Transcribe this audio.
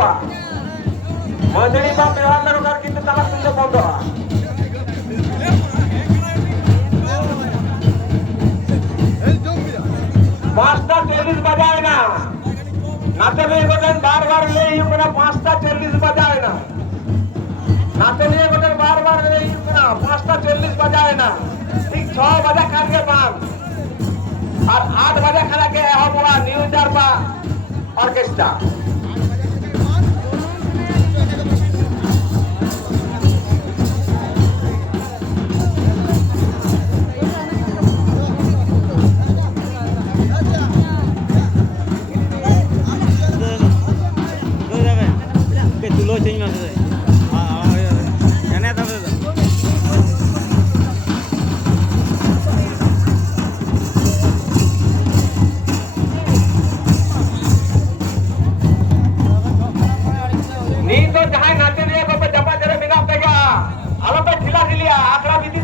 हुआ मंडली का मेहमान नगर কিন্তু তালা শুনতে বন্ধ হয় पाँचटा 40 बजाए ना नाचने बटन बार बार ले ही अपना 5टा 40 बजाए ना नाचने बटन बार बार ले ही अपना 5टा 40 बजाए ना ठीक 6 बजे करके बांध और 8 बजे खड़ा के हम हुआ न्यू जारपा ऑर्केस्ट्रा नींद तो जहाँ नाचे लिए जपा जरे बिना आखड़ा भी